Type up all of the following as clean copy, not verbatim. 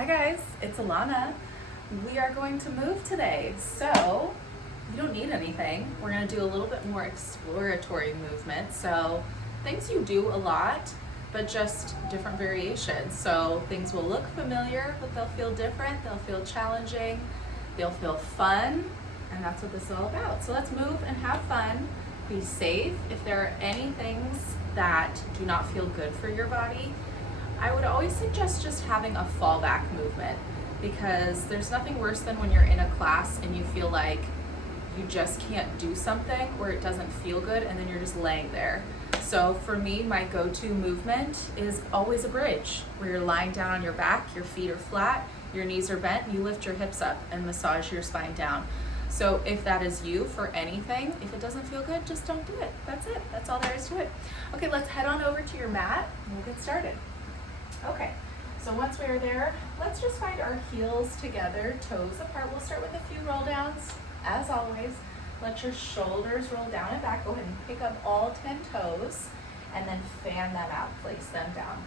Hi guys, it's Alana. We are going to move today, so you don't need anything. We're going to do a little bit more exploratory movement, so things you do a lot, but just different variations. So things will look familiar, but they'll feel different, they'll feel challenging, they'll feel fun, and that's what this is all about. So let's move and have fun, be safe. If there are any things that do not feel good for your body, I would always suggest just having a fallback movement, because there's nothing worse than when you're in a class and you feel like you just can't do something or it doesn't feel good and then you're just laying there. So for me, my go-to movement is always a bridge, where you're lying down on your back, your feet are flat, your knees are bent, you lift your hips up and massage your spine down. So if that is you for anything, if it doesn't feel good, just don't do it. That's it. That's all there is to it. Okay, let's head on over to your mat and we'll get started. Okay, so once we are there, let's just find our heels together, toes apart. We'll start with a few roll downs. As always, let your shoulders roll down and back. Go ahead and pick up all 10 toes and then fan them out, place them down.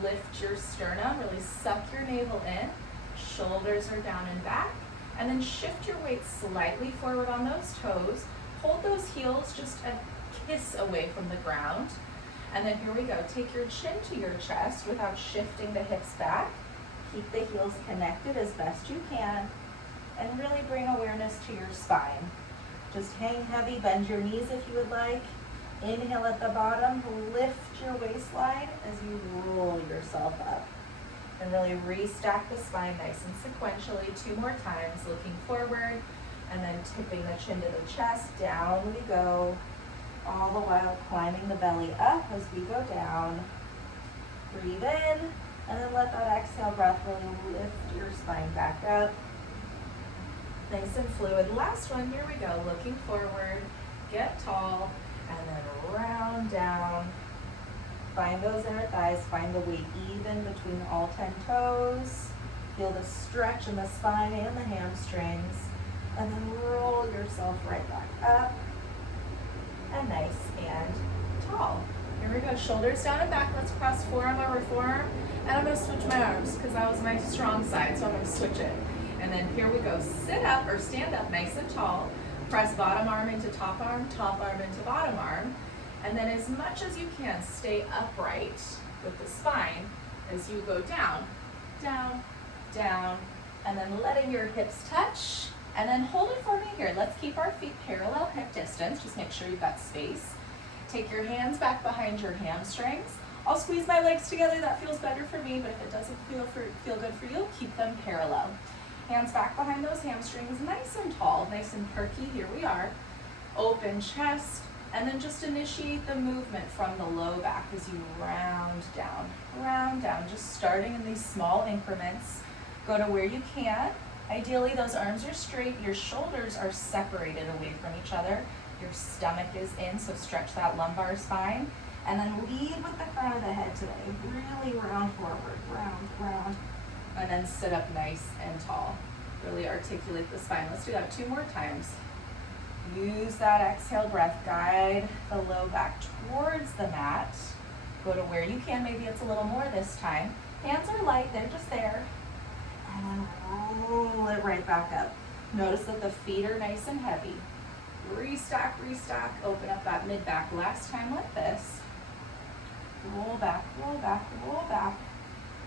Lift your sternum, really suck your navel in. Shoulders are down and back. And then shift your weight slightly forward on those toes. Hold those heels just a kiss away from the ground. And then here we go. Take your chin to your chest without shifting the hips back. Keep the heels connected as best you can. And really bring awareness to your spine. Just hang heavy, bend your knees if you would like. Inhale at the bottom, lift your waistline as you roll yourself up. And really restack the spine nice and sequentially. 2 more times, looking forward, and then tipping the chin to the chest. Down we go. All the while climbing the belly up as we go down. Breathe in, and then let that exhale breath really lift your spine back up. Nice and fluid. Last one, here we go. Looking forward, get tall, and then round down. Find those inner thighs, find the weight even between all 10 toes. Feel the stretch in the spine and the hamstrings. And then roll yourself right back up. And nice and tall. Here we go, shoulders down and back. Let's cross forearm over forearm. And I'm gonna switch my arms because that was my strong side, so I'm gonna switch it. And then here we go, sit up or stand up nice and tall. Press bottom arm into top arm into bottom arm. And then as much as you can, stay upright with the spine as you go down, down, down, and then letting your hips touch. And then hold it for me here. Let's keep our feet parallel hip distance. Just make sure you've got space. Take your hands back behind your hamstrings. I'll squeeze my legs together. That feels better for me, but if it doesn't feel good for you, keep them parallel. Hands back behind those hamstrings, nice and tall, nice and perky. Here we are. Open chest, and then just initiate the movement from the low back as you round down, just starting in these small increments. Go to where you can. Ideally, those arms are straight, your shoulders are separated away from each other, your stomach is in, so stretch that lumbar spine, and then lead with the crown of the head today. Really round forward, round, and then sit up nice and tall. Really articulate the spine. Let's do that 2 more times. Use that exhale breath, guide the low back towards the mat. Go to where you can, maybe it's a little more this time. Hands are light, they're just there. And then roll it right back up. Notice that the feet are nice and heavy. Restack, open up that mid-back. Last time like this. Roll back.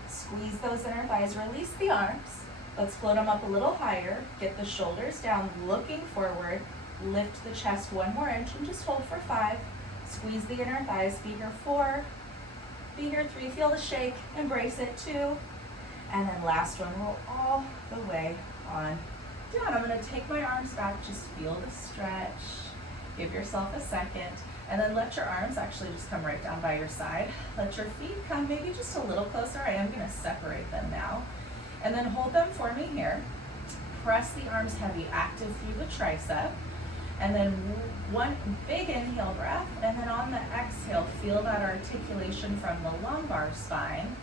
Squeeze those inner thighs, release the arms. Let's float them up a little higher. Get the shoulders down, looking forward. Lift the chest 1 more inch and just hold for 5. Squeeze the inner thighs, be here 4. Be here 3, feel the shake, embrace it 2. And then last one, roll all the way on down. I'm gonna take my arms back, just feel the stretch. Give yourself a second. And then let your arms actually just come right down by your side. Let your feet come maybe just a little closer. I am gonna separate them now. And then hold them for me here. Press the arms heavy, active through the tricep. And then 1 big inhale breath. And then on the exhale, feel that articulation from the lumbar spine.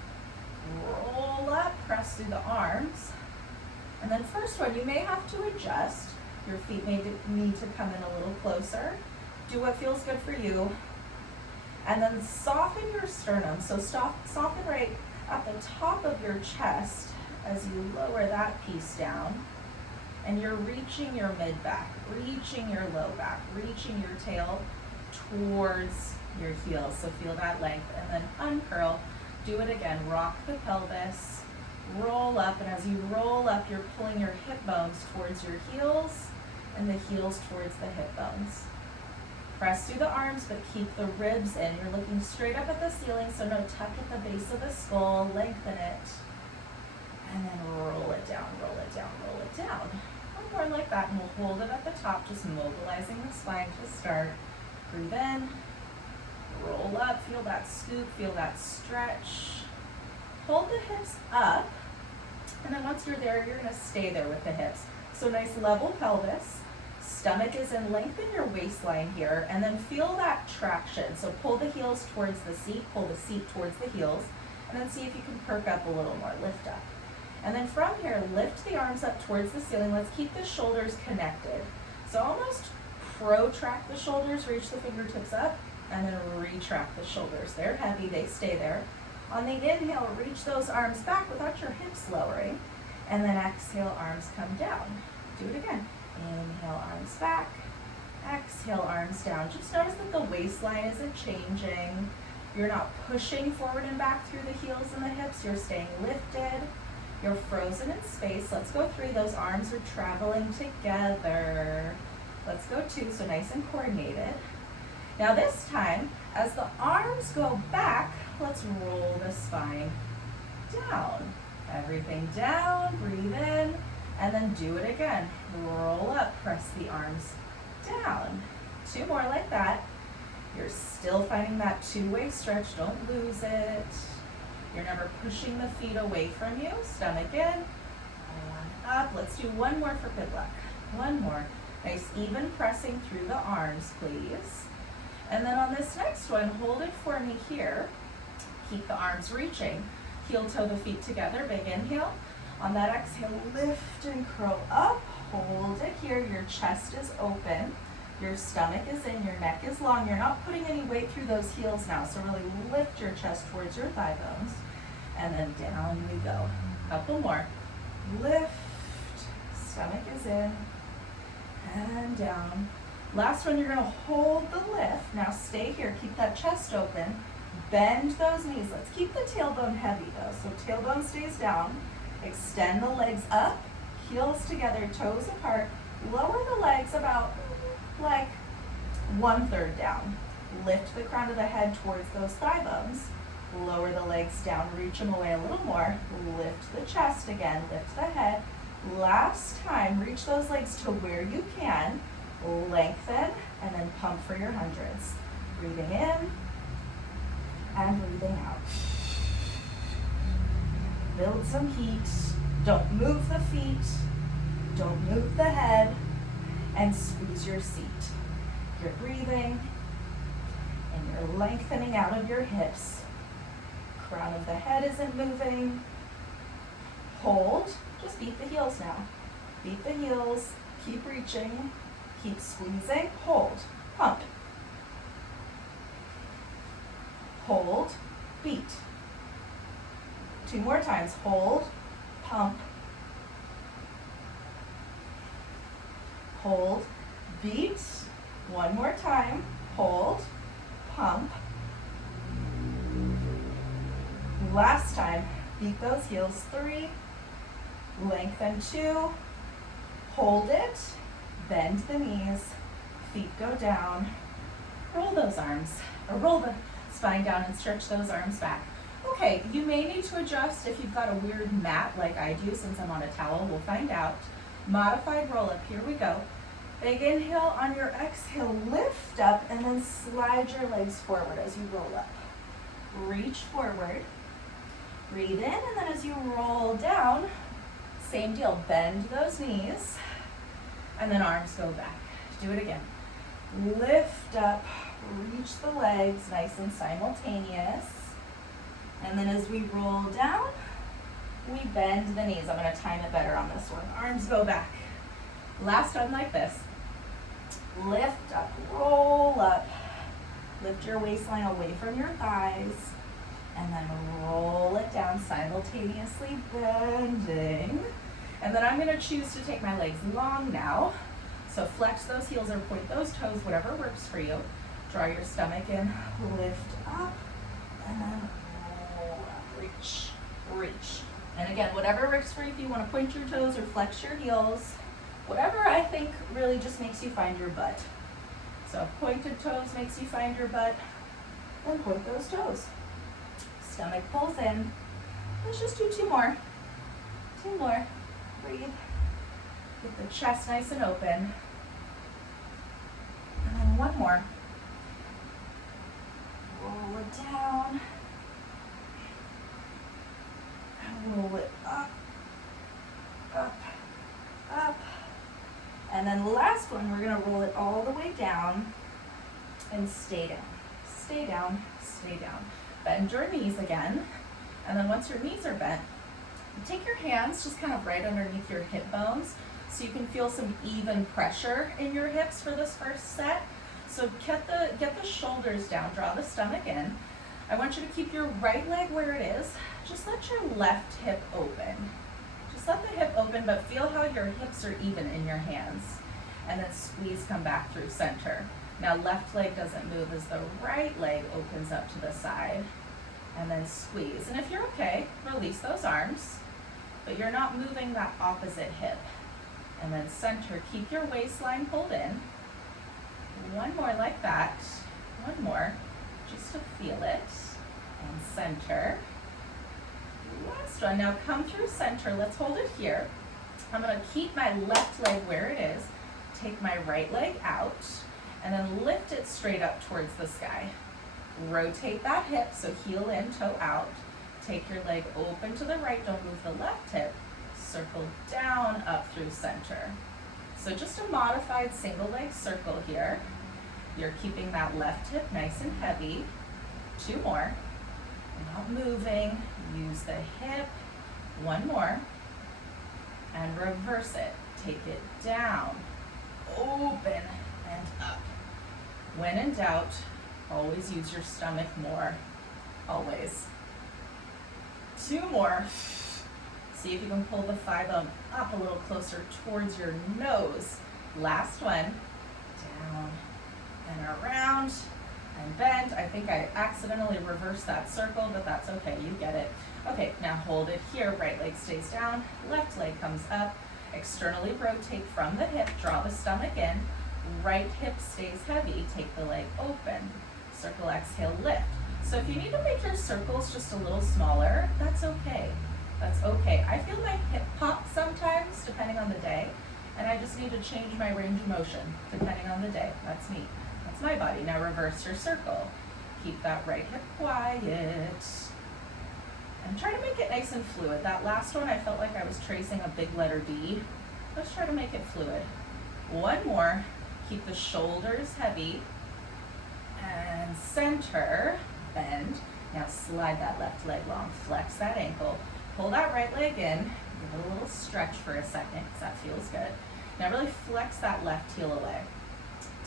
Roll up, press through the arms. And then first one, you may have to adjust. Your feet may need to come in a little closer. Do what feels good for you. And then soften your sternum. So soften right at the top of your chest as you lower that piece down, and you're reaching your mid back, reaching your low back, reaching your tail towards your heels. So feel that length, and then uncurl. Do it again. Rock the pelvis, roll up, and as you roll up, you're pulling your hip bones towards your heels and the heels towards the hip bones. Press through the arms, but keep the ribs in. You're looking straight up at the ceiling, so no tuck at the base of the skull. Lengthen it, and then roll it down, roll it down, roll it down. One more like that, and we'll hold it at the top, just mobilizing the spine to start. Breathe in, roll up, feel that scoop, feel that stretch. Hold the hips up, and then once you're there, you're gonna stay there with the hips. So nice level pelvis, stomach is in, lengthen your waistline here, and then feel that traction. So pull the heels towards the seat, pull the seat towards the heels, and then see if you can perk up a little more, lift up. And then from here, lift the arms up towards the ceiling. Let's keep the shoulders connected. So almost protract the shoulders, reach the fingertips up, and then retract the shoulders. They're heavy, they stay there. On the inhale, reach those arms back without your hips lowering, and then exhale, arms come down. Do it again. Inhale, arms back. Exhale, arms down. Just notice that the waistline isn't changing. You're not pushing forward and back through the heels and the hips. You're staying lifted. You're frozen in space. Let's go 3. Those arms are traveling together. Let's go 2, so nice and coordinated. Now this time, as the arms go back, let's roll the spine down. Everything down, breathe in, and then do it again. Roll up, press the arms down. 2 more like that. You're still finding that 2-way stretch, don't lose it. You're never pushing the feet away from you. Stomach in, on up. Let's do 1 more for good luck. 1 more. Nice even pressing through the arms, please. And then on this next one, hold it for me here. Keep the arms reaching. Heel toe the feet together, big inhale. On that exhale, lift and curl up. Hold it here. Your chest is open. Your stomach is in, your neck is long. You're not putting any weight through those heels now, so really lift your chest towards your thigh bones. And then down we go. Couple more. Lift, stomach is in, and down. Last one, you're gonna hold the lift. Now stay here, keep that chest open. Bend those knees. Let's keep the tailbone heavy though. So tailbone stays down. Extend the legs up, heels together, toes apart. Lower the legs about like 1/3 down. Lift the crown of the head towards those thigh bones. Lower the legs down, reach them away a little more. Lift the chest again, lift the head. Last time, reach those legs to where you can. Lengthen, and then pump for your hundreds. Breathing in, and breathing out. Build some heat. Don't move the feet. Don't move the head. And squeeze your seat. You're breathing, and you're lengthening out of your hips. Crown of the head isn't moving. Hold. Just beat the heels now. Beat the heels. Keep reaching. Keep squeezing. Hold. Pump. Hold. Beat. 2 more times. Hold. Pump. Hold. Beat. 1 more time. Hold. Pump. Last time. Beat those heels. 3. Lengthen 2. Hold it. Bend the knees. Feet go down. Roll those arms, or roll the spine down and stretch those arms back. Okay, you may need to adjust if you've got a weird mat like I do since I'm on a towel. We'll find out. Modified roll up. Here we go. Big inhale. On your exhale, lift up and then slide your legs forward as you roll up. Reach forward. Breathe in, and then as you roll down, same deal. Bend those knees, and then arms go back. Do it again. Lift up, reach the legs, nice and simultaneous. And then as we roll down, we bend the knees. I'm going to time it better on this one. Arms go back. Last one like this. Lift up, roll up. Lift your waistline away from your thighs. and then roll it down, simultaneously bending. And then I'm gonna choose to take my legs long now. So flex those heels or point those toes, whatever works for you. Draw your stomach in, lift up, and then roll up, reach, reach. And again, whatever works for you, if you wanna point your toes or flex your heels, whatever I think really just makes you find your butt. So if pointed toes makes you find your butt, then point those toes. Stomach pulls in. Let's just do two more. Two more. Breathe. Get the chest nice and open. And then one more. Roll it down. And roll it up, up, up. And then the last one, we're gonna roll it all the way down and stay down. Stay down, stay down. Bend your knees again. And then once your knees are bent, take your hands just kind of right underneath your hip bones so you can feel some even pressure in your hips for this first set. So get the shoulders down, draw the stomach in. I want you to keep your right leg where it is. Just let your left hip open. Just let the hip open, but feel how your hips are even in your hands. And then squeeze, come back through center. Now left leg doesn't move as the right leg opens up to the side. And then squeeze. And if you're okay, release those arms, but you're not moving that opposite hip. And then center, keep your waistline pulled in. One more like that. One more, just to feel it. And center. Last one. Now come through center. Let's hold it here. I'm going to keep my left leg where it is. Take my right leg out. And then lift it straight up towards the sky. Rotate that hip, so heel in, toe out. Take your leg open to the right, don't move the left hip. Circle down, up through center. So just a modified single leg circle here. You're keeping that left hip nice and heavy. Two more. Not moving. Use the hip. One more. And reverse it. Take it down, open, and up. When in doubt, always use your stomach more. Always. Two more. See if you can pull the thigh bone up a little closer towards your nose. Last one. Down and around and bend. I think I accidentally reversed that circle, but that's okay. You get it. Okay, now hold it here. Right leg stays down. Left leg comes up. Externally rotate from the hip. Draw the stomach in. Right hip stays heavy. Take the leg open. Circle, exhale, lift. So if you need to make your circles just a little smaller, that's okay. That's okay. I feel my hip pop sometimes, depending on the day, and I just need to change my range of motion, depending on the day. That's me. That's my body. Now reverse your circle. Keep that right hip quiet. And try to make it nice and fluid. That last one, I felt like I was tracing a big letter D. Let's try to make it fluid. One more. Keep the shoulders heavy. And center, bend. Now slide that left leg long, flex that ankle, pull that right leg in, give it a little stretch for a second because that feels good. Now really flex that left heel away.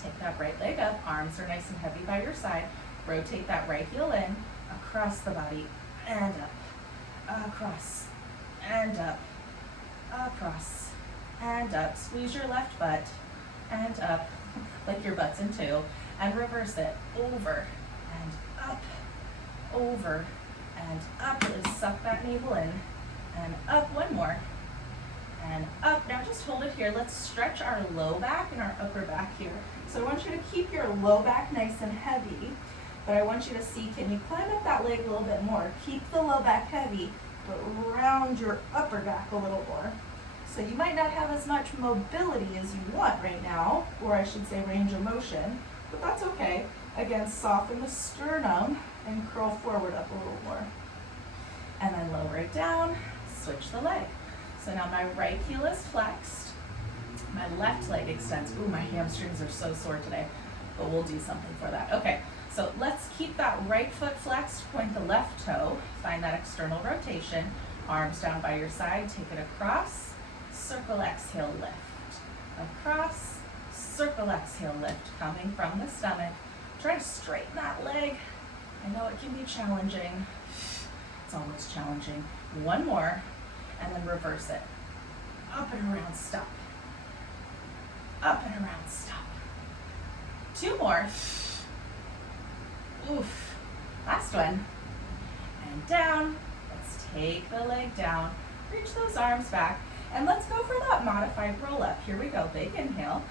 Take that right leg up, arms are nice and heavy by your side, rotate that right heel in, across the body, and up, across, and up, across, and up. Squeeze your left butt, and up, like your butt's in two. And reverse it, over and up, over and up. Really suck that navel in, and up. One more, and up. Now just hold it here. Let's stretch our low back and our upper back here. So I want you to keep your low back nice and heavy, but I want you to see, can you climb up that leg a little bit more? Keep the low back heavy, but round your upper back a little more. So you might not have as much mobility as you want right now, or I should say range of motion, but that's okay. Again, soften the sternum and curl forward up a little more. And then lower it down, switch the leg. So now my right heel is flexed, my left leg extends. Ooh, my hamstrings are so sore today, but we'll do something for that. Okay, so let's keep that right foot flexed, point the left toe, find that external rotation, arms down by your side, take it across, circle, exhale, lift. Across, circle, exhale, lift, coming from the stomach. Try to straighten that leg. I know it can be challenging. It's almost challenging. One more, and then reverse it. Up and around, stop. Up and around, stop. Two more. Oof. Last one. And down. Let's take the leg down. Reach those arms back. And let's go for that modified roll up. Here we go. Big inhale.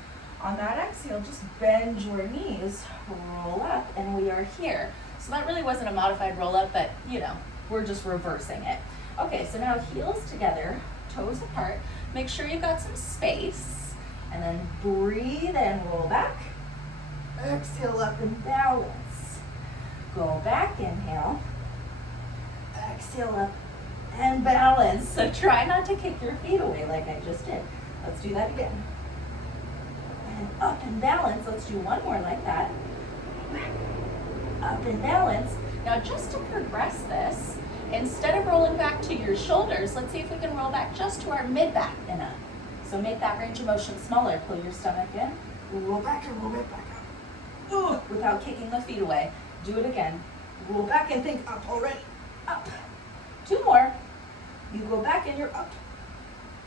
On that exhale, just bend your knees. Roll up, and we are here. So that really wasn't a modified roll up, but you know, we're just reversing it. Okay, so now heels together, toes apart. Make sure you've got some space. And then breathe in, roll back. Exhale up and balance. Go back, inhale. Exhale up and balance. So try not to kick your feet away like I just did. Let's do that again. And up and balance. Let's do one more like that. Up and balance. Now just to progress this, instead of rolling back to your shoulders, let's see if we can roll back just to our mid-back and up. So make that range of motion smaller. Pull your stomach in. Roll back and roll it back up. Ooh, without kicking the feet away. Do it again. Roll back and think up already. Up. Two more. You go back and you're up.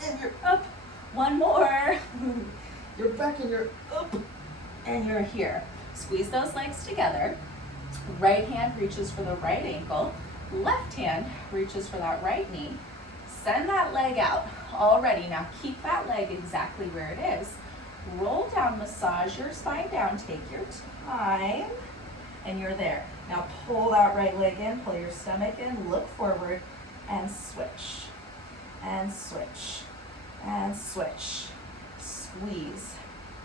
And you're up. One more. You're back and you're up. And you're here. Squeeze those legs together. Right hand reaches for the right ankle. Left hand reaches for that right knee. Send that leg out already. Now keep that leg exactly where it is. Roll down, massage your spine down. Take your time. And you're there. Now pull that right leg in, pull your stomach in, look forward, and switch. And switch. And switch. Squeeze.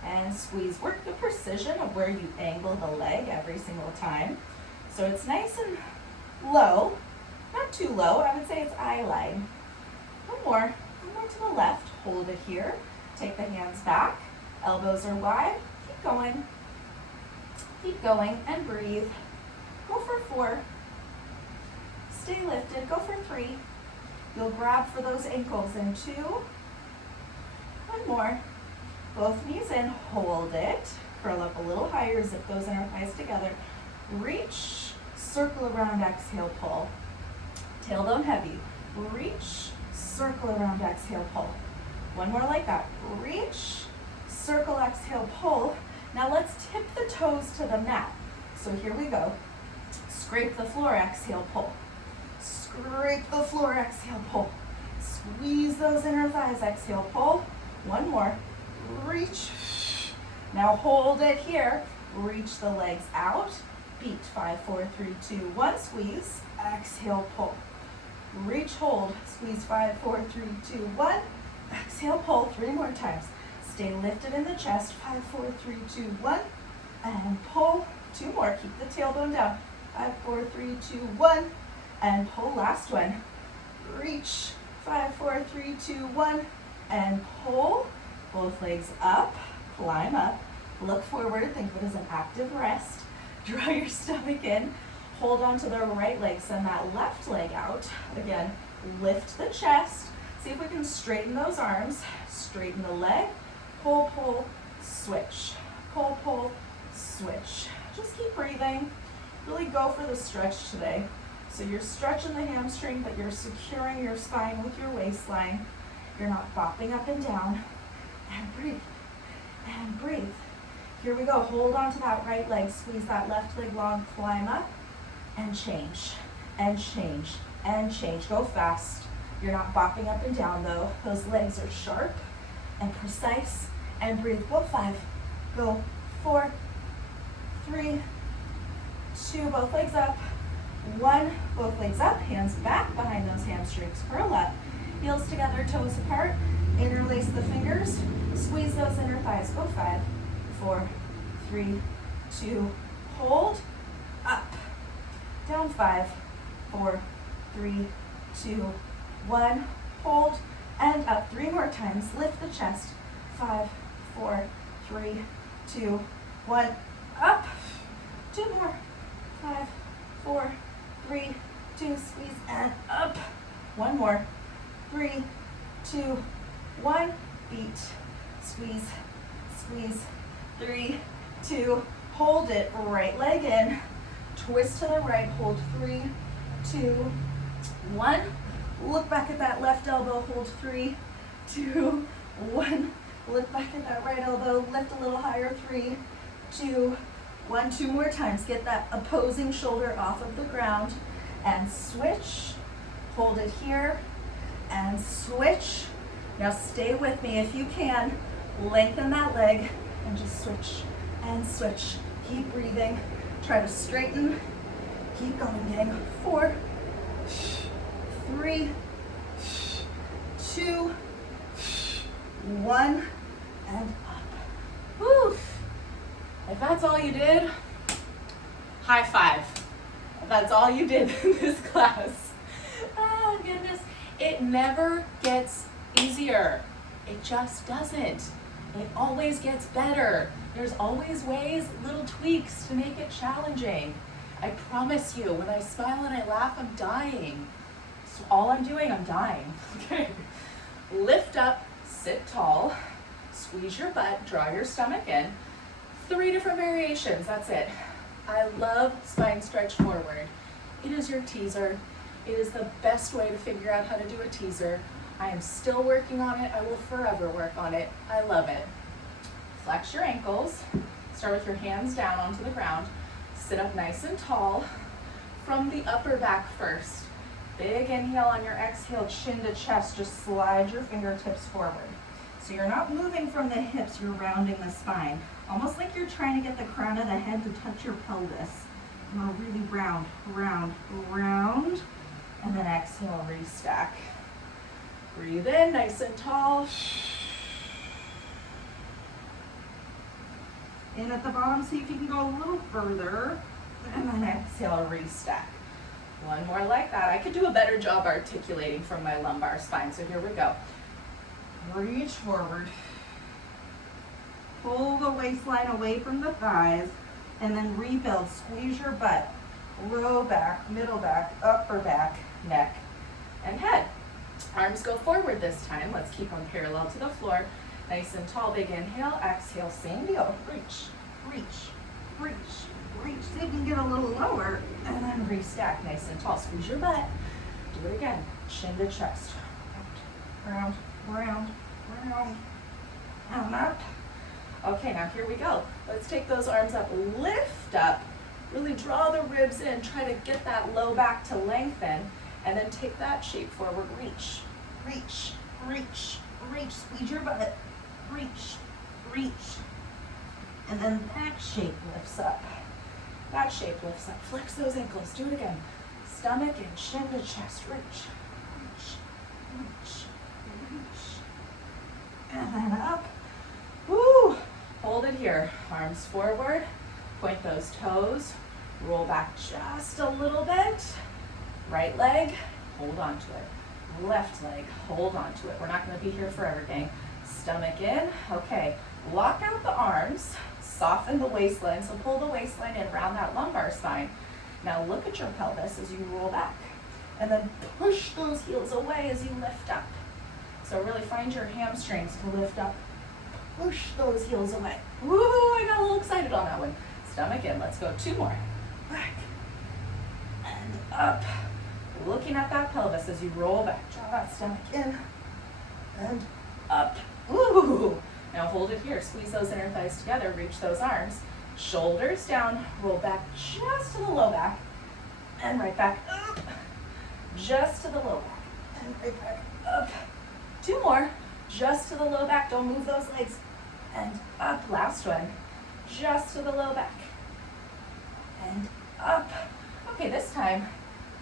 And squeeze. Work the precision of where you angle the leg every single time. So it's nice and low. Not too low. I would say it's eye line. One more to the left. Hold it here. Take the hands back. Elbows are wide. Keep going. Keep going and breathe. Go for 4. Stay lifted. Go for 3. You'll grab for those ankles in 2. One more. Both knees in. Hold it. Curl up a little higher. Zip those inner thighs together. Reach. Circle around. Exhale. Pull. Tailbone heavy. Reach. Circle around. Exhale. Pull. One more like that. Reach. Circle. Exhale. Pull. Now let's tip the toes to the mat. So here we go. Scrape the floor, exhale, pull. Scrape the floor, exhale, pull. Squeeze those inner thighs, exhale, pull. One more. Reach. Now hold it here. Reach the legs out. Beat. 5, 4, 3, 2, 1. Squeeze. Exhale, pull. Reach, hold. Squeeze. 5, 4, 3, 2, 1. Exhale, pull. 3 more times. Stay lifted in the chest. 5, 4, 3, 2, 1. And pull. 2 more. Keep the tailbone down. 5, 4, 3, 2, 1. And pull. Last one. Reach. 5, 4, 3, 2, 1. And pull. Both legs up. Climb up. Look forward. Think of it as an active rest. Draw your stomach in. Hold on to the right leg. Send that left leg out. Again, lift the chest. See if we can straighten those arms. Straighten the leg. Pull, pull, switch. Pull, pull, switch. Just keep breathing. Really go for the stretch today. So you're stretching the hamstring, but you're securing your spine with your waistline. You're not bopping up and down. And breathe. And breathe. Here we go. Hold on to that right leg. Squeeze that left leg long. Climb up. And change. And change. And change. Go fast. You're not bopping up and down though. Those legs are sharp and precise. And breathe. Go 5. Go 4, 3, 2. Both legs up. 1. Both legs up. Hands back behind those hamstrings. Curl up. Heels together. Toes apart. Interlace the fingers. Squeeze those inner thighs. Go 5, 4, 3, 2. Hold. Up. Down. 5, 4, 3, 2, 1. Hold. And up. 3 more times. Lift the chest. 5, 4, 3, 2, 1. Up. 2 more. 5, 4, 3, 2. Squeeze and up. 1 more. 3, 2, 1. Beat. Squeeze. Squeeze. 3, 2. Hold it. Right leg in. Twist to the right. Hold. 3, 2, 1. Look back at that left elbow, hold 3, 2, 1. Look back at that right elbow, lift a little higher, 3, 2, 1. 2 more times. Get that opposing shoulder off of the ground and switch. Hold it here and switch. Now stay with me if you can. Lengthen that leg and just switch and switch. Keep breathing. Try to straighten. Keep going, gang. 4, 3, 2, 1, and up. Woo! If that's all you did, high five. If that's all you did in this class. Oh goodness, it never gets easier. It just doesn't. It always gets better. There's always ways, little tweaks to make it challenging. I promise you, when I smile and I laugh, I'm dying. So all I'm doing, I'm dying. Okay. Lift up, sit tall, squeeze your butt, draw your stomach in. 3 different variations, that's it. I love spine stretch forward. It is your teaser. It is the best way to figure out how to do a teaser. I am still working on it. I will forever work on it. I love it. Flex your ankles. Start with your hands down onto the ground. Sit up nice and tall from the upper back first. Big inhale on your exhale, chin to chest. Just slide your fingertips forward. So you're not moving from the hips, you're rounding the spine. Almost like you're trying to get the crown of the head to touch your pelvis. You want to really round, round, round. And then exhale, restack. Breathe in, nice and tall. In at the bottom, see if you can go a little further. And then exhale, restack. 1 more like that. I could do a better job articulating from my lumbar spine, so here we go. Reach forward. Pull the waistline away from the thighs, and then rebuild. Squeeze your butt. Low back, middle back, upper back, neck, and head. Arms go forward this time. Let's keep them parallel to the floor. Nice and tall, big inhale, exhale, same deal. Reach, reach, reach, reach. See if you can get a little lower, and then restack nice and tall. Squeeze your butt. Do it again. Chin to chest. Round, round, round, and up. Okay, now here we go. Let's take those arms up, lift up, really draw the ribs in, try to get that low back to lengthen, and then take that shape forward, reach, reach, reach, reach, squeeze your butt, reach, reach, and then that shape lifts up. That shape lifts up. Flex those ankles, do it again. Stomach and chin to chest, reach, reach, reach, reach, and then up. Woo! Hold it here. Arms forward. Point those toes. Roll back just a little bit. Right leg, hold on to it. Left leg, hold on to it. We're not going to be here forever, gang. Stomach in. Okay. Lock out the arms. Soften the waistline. So pull the waistline in around that lumbar spine. Now look at your pelvis as you roll back. And then push those heels away as you lift up. So really find your hamstrings to lift up. Push those heels away. Woo, I got a little excited on that one. Stomach in, let's go 2 more. Back and up. Looking at that pelvis as you roll back. Draw that stomach in and up. Woo! Now hold it here. Squeeze those inner thighs together. Reach those arms. Shoulders down. Roll back just to the low back. And right back up. Just to the low back. And right back up. 2 more. Just to the low back. Don't move those legs. And up. Last one. Just to the low back. And up. Okay, this time,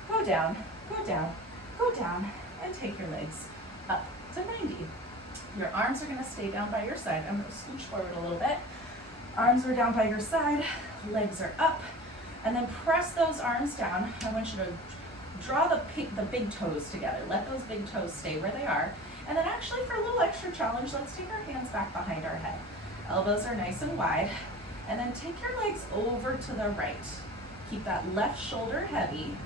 go down, go down, go down, and take your legs up to 90. Your arms are going to stay down by your side. I'm going to scooch forward a little bit. Arms are down by your side. Legs are up. And then press those arms down. I want you to draw the big toes together. Let those big toes stay where they are. And then actually for a little extra challenge, let's take our hands back behind our head. Elbows are nice and wide. And then take your legs over to the right. Keep that left shoulder heavy.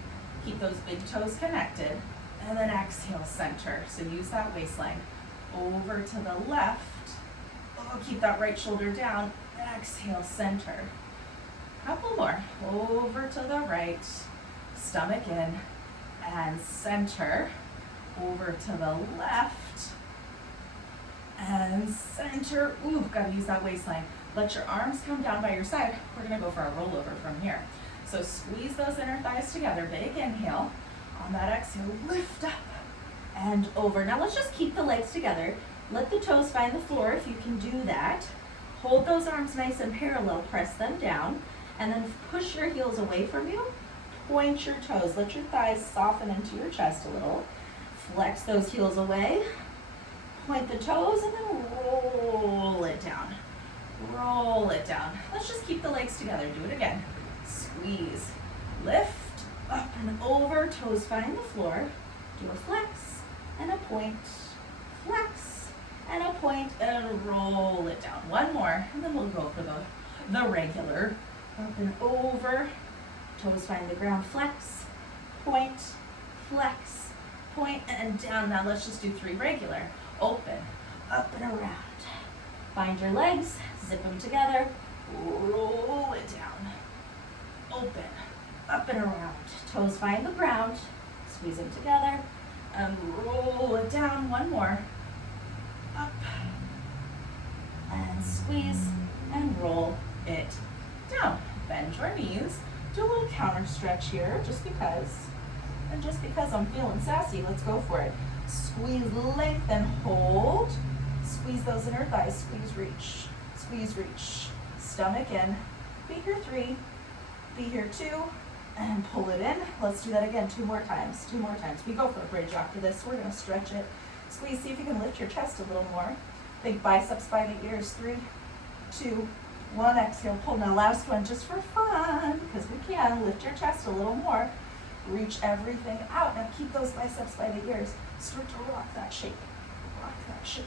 Keep those big toes connected. And then exhale, center. So use that waistline. Over to the left. Oh, keep that right shoulder down. Exhale, center. Couple more. Over to the right. Stomach in. and center, over to the left, and center. Ooh, gotta use that waistline. Let your arms come down by your side. We're gonna go for a rollover from here. So squeeze those inner thighs together, big inhale. On that exhale, lift up and over. Now let's just keep the legs together. Let the toes find the floor if you can do that. Hold those arms nice and parallel, press them down, and then push your heels away from you. Point your toes, let your thighs soften into your chest a little. Flex those heels away, point the toes, and then roll it down. Roll it down. Let's just keep the legs together, do it again. Squeeze, lift, up and over, toes find the floor. Do a flex and a point, flex and a point, and roll it down. One more, and then we'll go for the regular. Up and over, toes find the ground, flex, point, flex, point, and down. Now let's just do 3 regular. Open, up and around. Find your legs, zip them together, roll it down. Open, up and around. Toes find the ground, squeeze them together, and roll it down. One more. Up, and squeeze, and roll it down. Bend your knees. Do a little counter stretch here, just because. And just because I'm feeling sassy, let's go for it. Squeeze, lengthen, hold. Squeeze those inner thighs, squeeze, reach. Squeeze, reach. Stomach in. Be here 3, be here 2, and pull it in. Let's do that again 2 more times, 2 more times. We go for a bridge after this, so we're gonna stretch it. Squeeze, see if you can lift your chest a little more. Think biceps by the ears, 3, 2, 1, exhale, pull. Now last one, just for fun, because we can, lift your chest a little more. Reach everything out. Now keep those biceps by the ears. Start to rock that shape, rock that shape.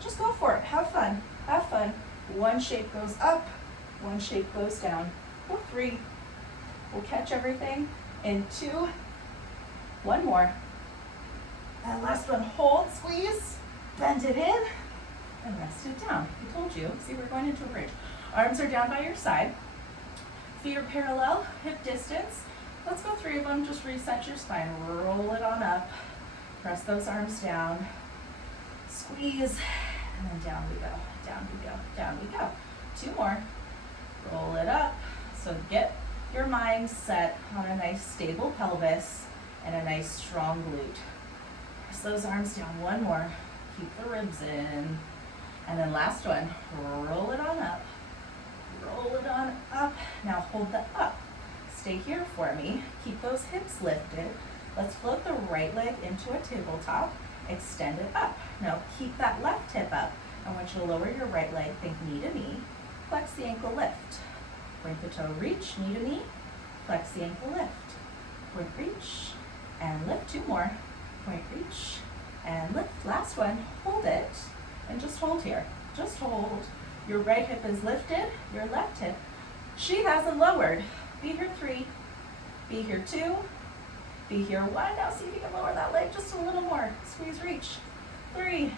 Just go for it, have fun, have fun. 1 shape goes up, 1 shape goes down. Go 3, we'll catch everything in 2, 1 more. And last one, hold, squeeze, bend it in, and rest it down. I told you, see, we're going into a bridge. Arms are down by your side, feet are parallel, hip distance. Let's go 3 of them, just reset your spine, roll it on up, press those arms down, squeeze, and then down we go, down we go, down we go. 2 more, roll it up. So get your mind set on a nice stable pelvis and a nice strong glute. Press those arms down. 1 more, keep the ribs in. And then last one, roll it on up, roll it on up. Now hold the up. Stay here for me. Keep those hips lifted. Let's float the right leg into a tabletop. Extend it up. Now keep that left hip up. I want you to lower your right leg. Think knee to knee. Flex the ankle, lift. Point the toe, reach, knee to knee. Flex the ankle, lift. Point, reach, and lift. 2 more. Point, reach, and lift. Last one, hold it, and just hold here. Just hold. Your right hip is lifted, your left hip. She hasn't lowered. Be here 3, be here 2, be here 1. Now see if you can lower that leg just a little more. Squeeze, reach. 3,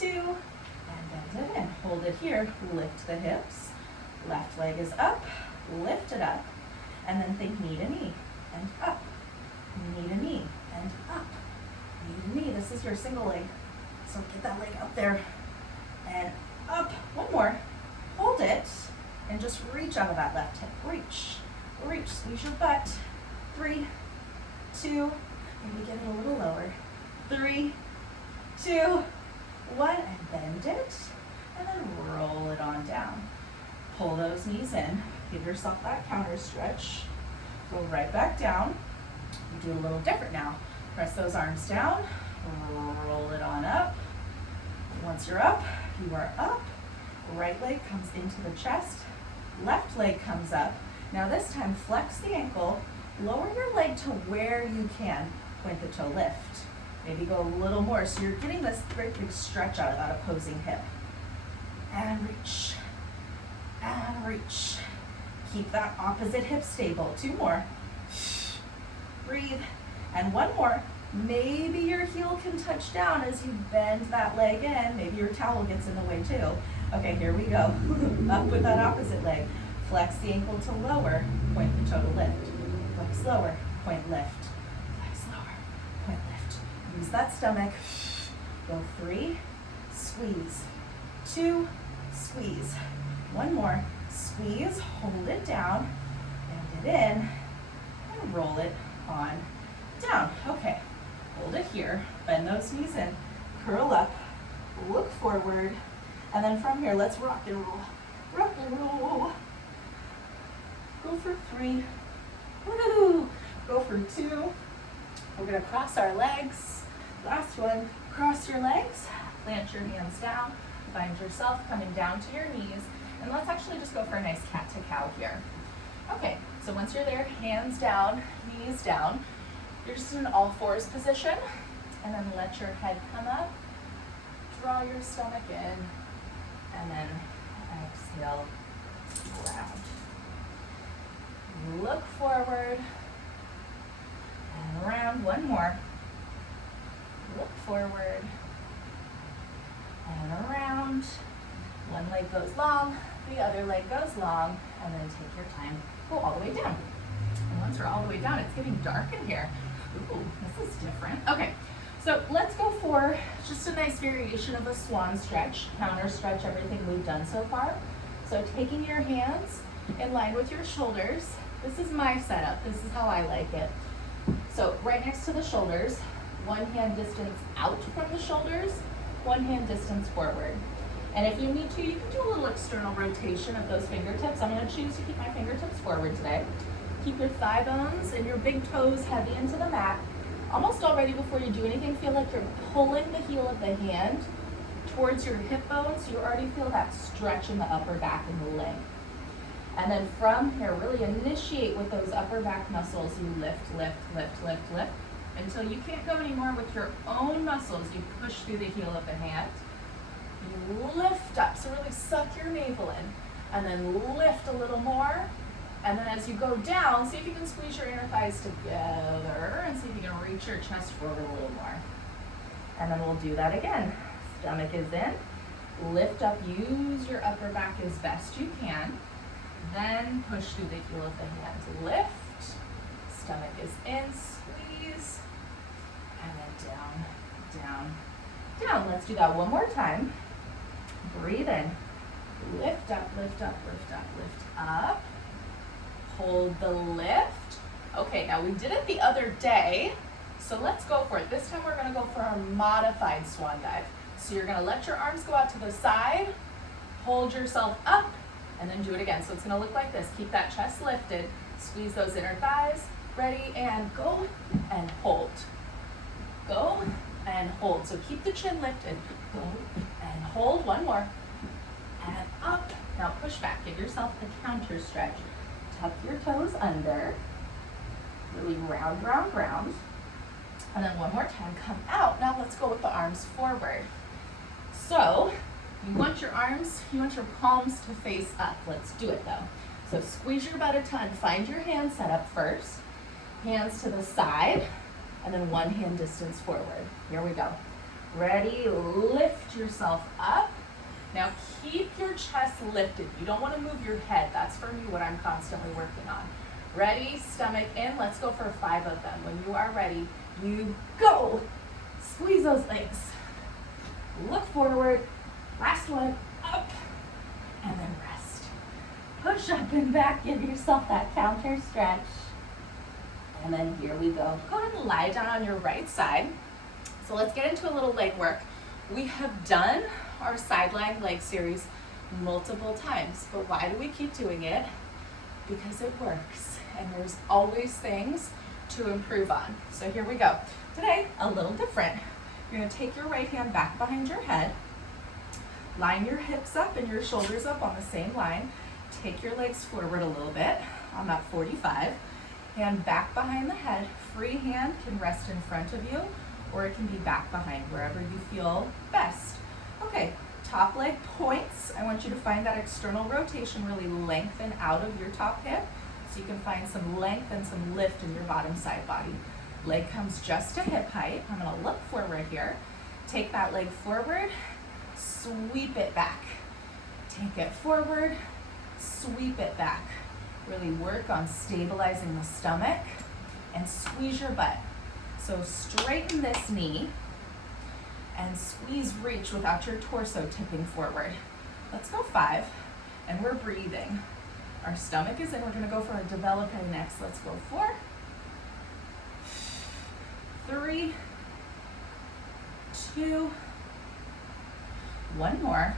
2, and bend it in. Hold it here. Lift the hips. Left leg is up. Lift it up. And then think knee to knee and up. Knee to knee and up. Knee to knee. This is your single leg. So get that leg up there and up. 1 more. Hold it and just reach out of that left hip. Reach. Reach. Squeeze your butt. 3, 2, maybe get it a little lower. 3, 2, 1, and bend it, and then roll it on down. Pull those knees in. Give yourself that counter stretch. Go right back down. You do a little different now. Press those arms down. Roll it on up. Once you're up, you are up. Right leg comes into the chest. Left leg comes up. Now this time, flex the ankle. Lower your leg to where you can. Point the toe, lift. Maybe go a little more. So you're getting this great big stretch out of that opposing hip. And reach. And reach. Keep that opposite hip stable. 2 more. Breathe. And 1 more. Maybe your heel can touch down as you bend that leg in. Maybe your towel gets in the way too. Okay, here we go. Up with that opposite leg. Flex the ankle to lower. Point the toe to lift. Flex lower. Point lift. Use that stomach. Go 3, squeeze, 2, squeeze. One more, squeeze, hold it down, bend it in, and roll it on down. Okay, hold it here, bend those knees in, curl up, look forward, and then from here, let's rock and roll. Rock and roll. Go for 3. Woo! Go for 2. We're gonna cross our legs. Last one, cross your legs, plant your hands down, find yourself coming down to your knees, and let's actually just go for a nice cat to cow here. Okay, so once you're there, hands down, knees down, you're just in an all fours position, and then let your head come up, draw your stomach in, and then exhale, round. Look forward, and around, one more. Look forward, and around. One leg goes long, the other leg goes long, and then take your time, go all the way down. And once we're all the way down, it's getting dark in here. Ooh, this is different. Okay, so let's go for just a nice variation of a swan stretch, counter stretch everything we've done so far. So taking your hands in line with your shoulders. This is my setup, this is how I like it. So right next to the shoulders, one hand distance out from the shoulders, one hand distance forward. And if you need to, you can do a little external rotation of those fingertips. I'm going to choose to keep my fingertips forward today. Keep your thigh bones and your big toes heavy into the mat. Almost already before you do anything, feel like you're pulling the heel of the hand towards your hip bones. You already feel that stretch in the upper back and the leg. And then from here, really initiate with those upper back muscles. You lift, lift, lift, lift, lift, until you can't go anymore with your own muscles. You push through the heel of the hand. You lift up, so really suck your navel in, and then lift a little more. And then as you go down, see if you can squeeze your inner thighs together, and see if you can reach your chest forward a little more. And then we'll do that again. Stomach is in, lift up, use your upper back as best you can. Then push through the heel of the hand, lift, stomach is in, squeeze, and then down, down, down. Let's do that one more time. Breathe in, lift up, lift up, lift up, lift up. Hold the lift. Okay, now we did it the other day, so let's go for it. This time we're gonna go for a modified swan dive. So you're gonna let your arms go out to the side, hold yourself up, and then do it again. So it's gonna look like this. Keep that chest lifted, squeeze those inner thighs, ready, and go, and hold. Go, and hold. So keep the chin lifted. Go, and hold, one more, and up. Now push back, give yourself a counter stretch. Tuck your toes under, really round, round, round. And then one more time, come out. Now let's go with the arms forward. So you want your arms, you want your palms to face up. Let's do it though. So squeeze your butt a ton. Find your hand set up first. Hands to the side, and then one hand distance forward. Here we go. Ready, lift yourself up. Now keep your chest lifted. You don't want to move your head. That's for me what I'm constantly working on. Ready, stomach in. Let's go for 5 of them. When you are ready, you go. Squeeze those legs. Look forward. Last one, up, and then rest. Push up and back. Give yourself that counter stretch. And then here we go. Go ahead and lie down on your right side. So let's get into a little leg work. We have done our sideline leg series multiple times, but why do we keep doing it? Because it works, and there's always things to improve on. So here we go. Today, a little different. You're gonna take your right hand back behind your head, line your hips up and your shoulders up on the same line. Take your legs forward a little bit on that 45. Hand back behind the head. Free hand can rest in front of you, or it can be back behind, wherever you feel best. Okay, top leg points. I want you to find that external rotation, really lengthen out of your top hip, so you can find some length and some lift in your bottom side body. Leg comes just to hip height. I'm gonna look forward here. Take that leg forward, sweep it back. Take it forward, sweep it back. Really work on stabilizing the stomach and squeeze your butt. So straighten this knee and squeeze, reach without your torso tipping forward. Let's go 5, and we're breathing. Our stomach is in. We're going to go for a developing next. Let's go 4, 3, 2, 1 more.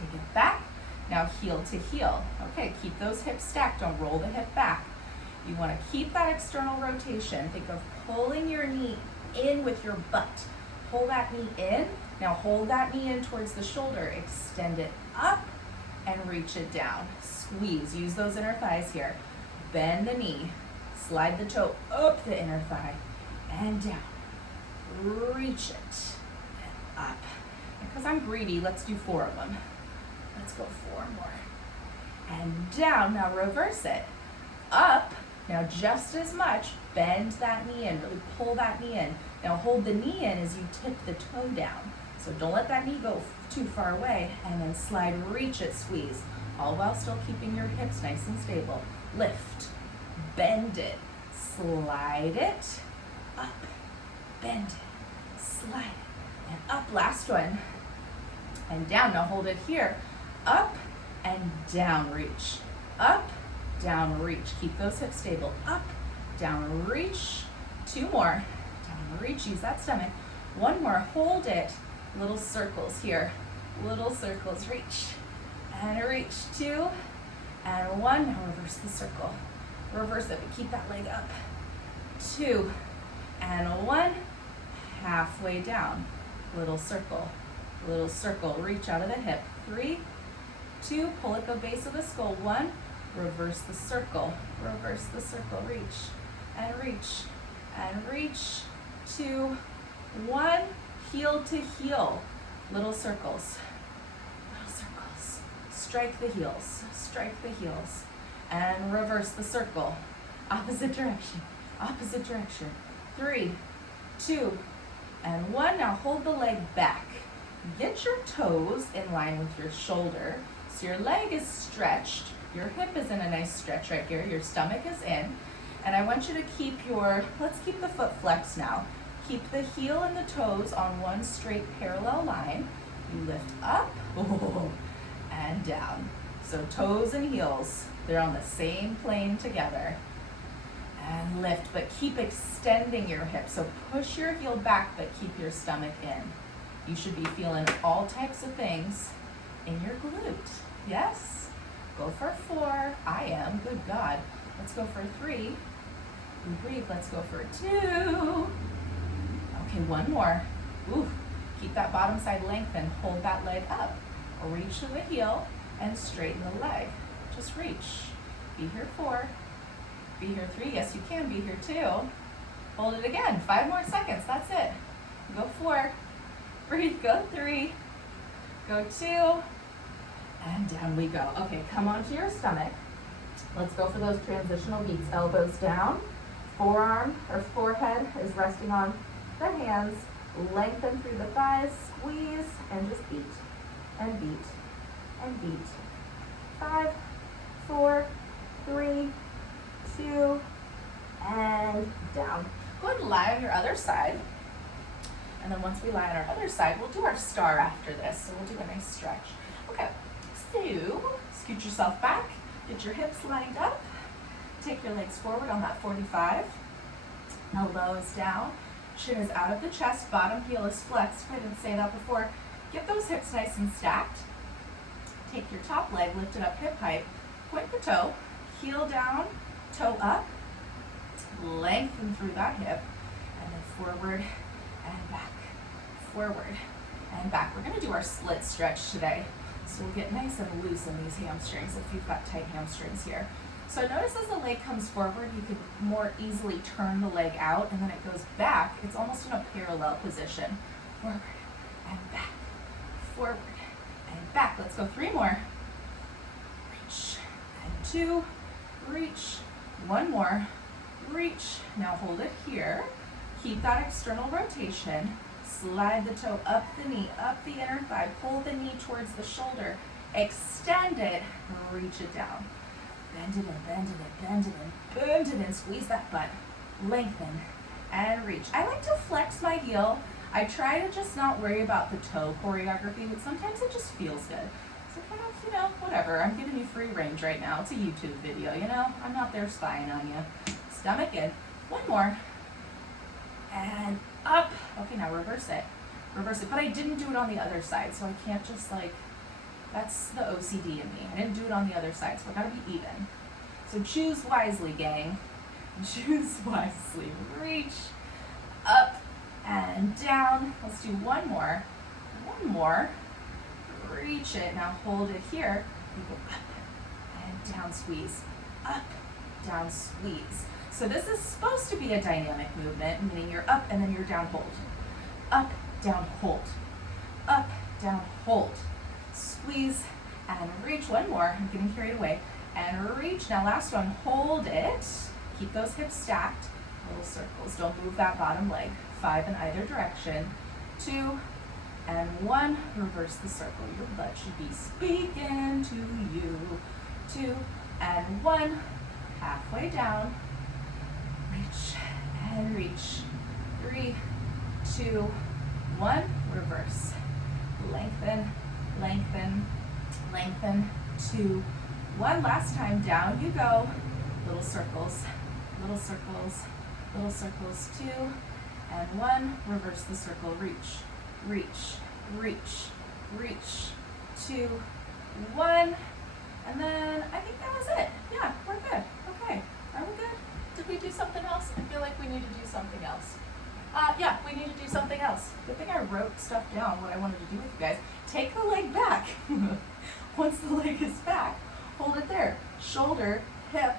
Take it back. Now heel to heel. Okay, keep those hips stacked. Don't roll the hip back. You want to keep that external rotation. Think of pulling your knee in with your butt. Pull that knee in. Now hold that knee in towards the shoulder. Extend it up and reach it down. Squeeze. Use those inner thighs here. Bend the knee. Slide the toe up the inner thigh and down. Reach it and up. And because I'm greedy, let's do 4 of them. Let's go 4 more. And down. Now reverse it. Up. Now just as much, bend that knee in, really pull that knee in. Now hold the knee in as you tip the toe down. So don't let that knee go too far away, and then slide, reach it, squeeze, all while still keeping your hips nice and stable. Lift, bend it, slide it, up, bend it, slide it, and up. Last one, and down. Now hold it here, up and down, reach, up, down, reach. Keep those hips stable. Up, down, reach. 2 more. Down, reach. Use that stomach. 1 more. Hold it. Little circles here. Little circles. Reach. And reach. 2 and 1. Now reverse the circle. Reverse it, but keep that leg up. 2 and 1. Halfway down. Little circle. Little circle. Reach out of the hip. 3, 2. Pull at the base of the skull. 1. Reverse the circle, reach, and reach, 2, 1, heel to heel, little circles, strike the heels, and reverse the circle, opposite direction, 3, 2, and 1, now hold the leg back, get your toes in line with your shoulder, so your leg is stretched. Your hip is in a nice stretch right here. Your stomach is in. And I want you to keep let's keep the foot flexed now. Keep the heel and the toes on one straight parallel line. You lift up, and down. So toes and heels, they're on the same plane together. And lift, but keep extending your hips. So push your heel back, but keep your stomach in. You should be feeling all types of things in your glute. Yes? Go for 4. I am. Good God. Let's go for 3. We breathe. Let's go for 2. Okay, 1 more. Ooh. Keep that bottom side lengthened. Hold that leg up. Reach to the heel and straighten the leg. Just reach. Be here 4. Be here 3. Yes, you can. Be here 2. Hold it again. 5 more seconds. That's it. Go 4. Breathe. Go 3. Go 2. And down we go. Okay, come onto your stomach. Let's go for those transitional beats. Elbows down. Forearm or forehead is resting on the hands. Lengthen through the thighs. Squeeze and just beat. And beat. And beat. 5, 4, 3, 2, and down. Go ahead and lie on your other side. And then once we lie on our other side, we'll do our star after this. So we'll do a nice stretch. Okay. So, scoot yourself back, get your hips lined up, take your legs forward on that 45, elbows down, chin is out of the chest, bottom heel is flexed. If I didn't say that before, get those hips nice and stacked. Take your top leg, lift it up hip height, point the toe, heel down, toe up, lengthen through that hip, and then forward and back, forward and back. We're going to do our split stretch today. So we'll get nice and loose in these hamstrings if you've got tight hamstrings here. So notice as the leg comes forward, you can more easily turn the leg out, and then it goes back. It's almost in a parallel position. Forward and back, forward and back. Let's go 3 more. Reach and 2, reach, 1 more, reach. Now hold it here. Keep that external rotation. Slide the toe up the knee, up the inner thigh, pull the knee towards the shoulder, extend it, reach it down. Bend it in, bend it in, bend it in, bend it in, squeeze that butt. Lengthen and reach. I like to flex my heel. I try to just not worry about the toe choreography, but sometimes it just feels good. So kind of, you know, whatever. I'm giving you free range right now. It's a YouTube video, you know? I'm not there spying on you. Stomach in. One more. And up. Okay, now reverse it. Reverse it. But I didn't do it on the other side, so I can't just like, that's the OCD in me. I didn't do it on the other side, so I gotta be even. So choose wisely, gang. Choose wisely. Reach up and down. Let's do one more. One more. Reach it. Now hold it here. You go up and down, squeeze. Up, down, squeeze. So this is supposed to be a dynamic movement, meaning you're up and then you're down, hold. Up, down, hold. Up, down, hold. Squeeze and reach. One more. I'm getting carried away. And reach. Now last one. Hold it. Keep those hips stacked. Little circles. Don't move that bottom leg. 5 in either direction. 2 and 1. Reverse the circle. Your butt should be speaking to you. 2 and 1. Halfway down. Reach and reach. 3, 2, 1. Reverse. Lengthen, lengthen, lengthen. 2, 1. Last time. Down you go. Little circles, little circles, little circles. 2 and 1. Reverse the circle. Reach, reach, reach, reach. 2, 1. And then I think that was it. Yeah, we're good. Okay, are we good? Did we do something else? I feel like we need to do something else. Yeah, we need to do something else. Good thing I wrote stuff down, what I wanted to do with you guys. Take the leg back. Once the leg is back, hold it there. Shoulder, hip,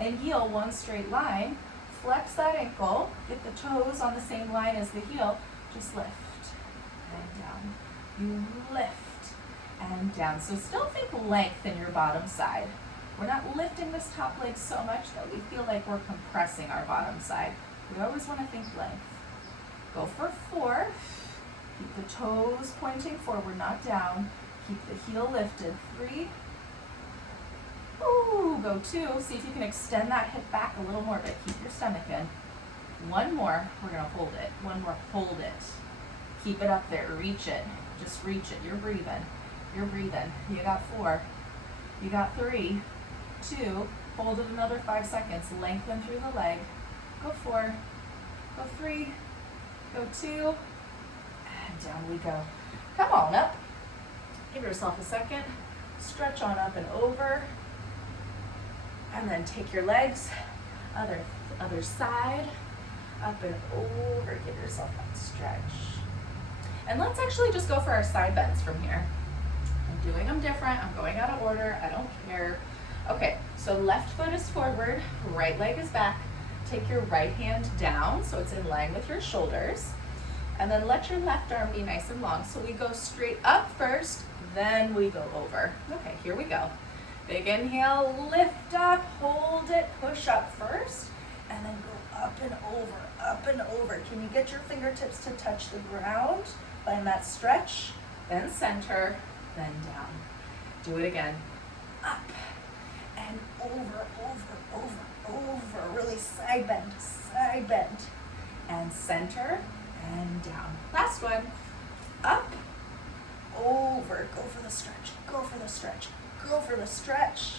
and heel, one straight line. Flex that ankle. Get the toes on the same line as the heel. Just lift and down. You lift and down. So still think length in your bottom side. We're not lifting this top leg so much that we feel like we're compressing our bottom side. We always want to think length. Go for 4. Keep the toes pointing forward, not down. Keep the heel lifted. 3. Ooh, go 2. See if you can extend that hip back a little more, but keep your stomach in. 1 more. We're going to hold it. 1 more. Hold it. Keep it up there. Reach it. Just reach it. You're breathing. You're breathing. You got 4. You got 3. 2. Hold it another 5 seconds. Lengthen through the leg. Go 4. Go 3. Go 2. And down we go. Come on up. Give yourself a second. Stretch on up and over. And then take your legs, other side, up and over. Give yourself that stretch. And let's actually just go for our side bends from here. I'm doing them different. I'm going out of order. I don't care. Okay, so left foot is forward, right leg is back. Take your right hand down so it's in line with your shoulders. And then let your left arm be nice and long. So we go straight up first, then we go over. Okay, here we go. Big inhale, lift up, hold it, push up first, and then go up and over, up and over. Can you get your fingertips to touch the ground? Find that stretch, then center, then down. Do it again. Up and over, over, over, over. Really side bend, and center, and down. Last one. Up, over. Go for the stretch, go for the stretch. Go for the stretch,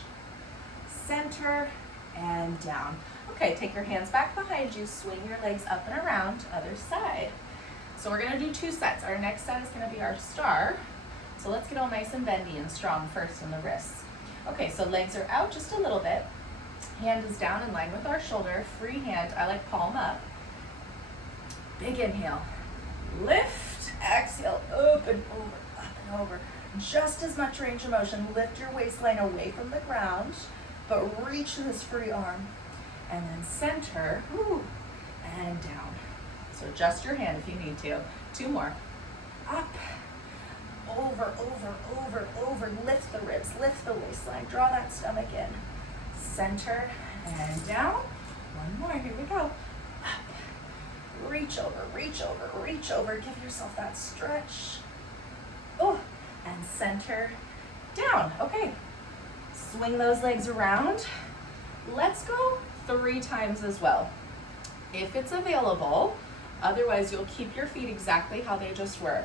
center, and down. Okay, take your hands back behind you, swing your legs up and around, other side. So we're gonna do 2 sets. Our next set is gonna be our star. So let's get all nice and bendy and strong first in the wrists. Okay, so legs are out just a little bit. Hand is down in line with our shoulder. Free hand, I like palm up. Big inhale, lift, exhale, up and over, up and over. Just as much range of motion. Lift your waistline away from the ground, but reach this free arm. And then center, and down. So adjust your hand if you need to. 2 more. Up, over, over, over, over. Lift the ribs, lift the waistline. Draw that stomach in. Center and down. 1 more, here we go. Up, reach over, reach over, reach over. Give yourself that stretch. Oh. And center, down. Okay, swing those legs around. Let's go 3 times as well. if it's available. Otherwise, you'll keep your feet exactly how they just were.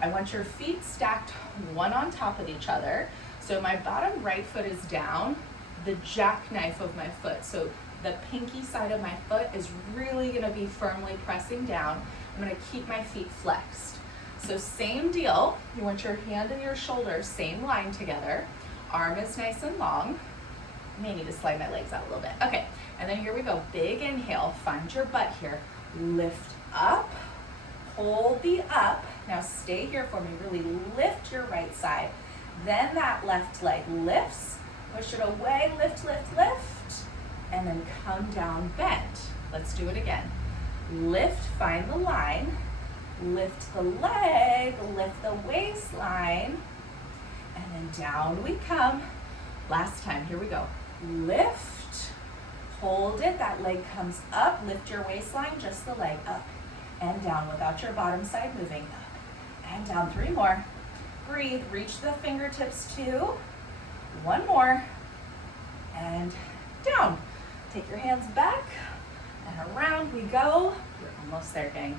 I want your feet stacked one on top of each other. So my bottom right foot is down, the jackknife of my foot. So the pinky side of my foot is really gonna be firmly pressing down. I'm gonna keep my feet flexed. So same deal, you want your hand and your shoulder, same line together. Arm is nice and long. May need to slide my legs out a little bit. Okay, and then here we go. Big inhale, find your butt here. Lift up, hold the up. Now stay here for me, really lift your right side. Then that left leg lifts, push it away, lift, lift, lift, and then come down, bend. Let's do it again. Lift, find the line, lift the leg, lift the waistline, and then down we come. Last time, here we go. Lift, hold it, that leg comes up, lift your waistline, just the leg up and down without your bottom side moving. Up and down, 3 more. Breathe, reach the fingertips 2. 1 more, and down. Take your hands back, and around we go. We're almost there, gang.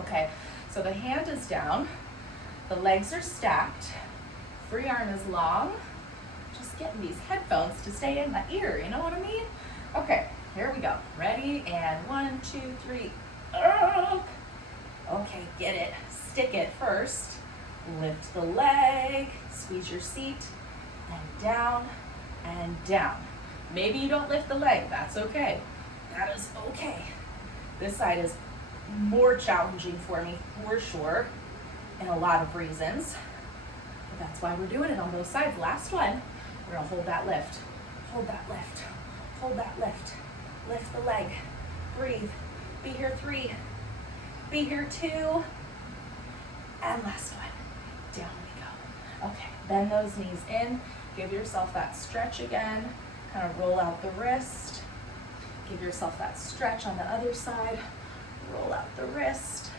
Okay, so the hand is down, the legs are stacked, free arm is long. Just getting these headphones to stay in my ear, you know what I mean? Okay, here we go. Ready, and 1, 2, 3, up. Okay, get it, stick it first. Lift the leg, squeeze your seat, and down, and down. Maybe you don't lift the leg, that's okay. That is okay. This side is more challenging for me, for sure, and a lot of reasons. But that's why we're doing it on both sides. Last one, we're gonna hold that lift. Hold that lift, hold that lift. Lift the leg, breathe. Be here 3, be here 2, and last one. Down we go. Okay, bend those knees in. Give yourself that stretch again. Kind of roll out the wrist. Give yourself that stretch on the other side. Roll out the wrist.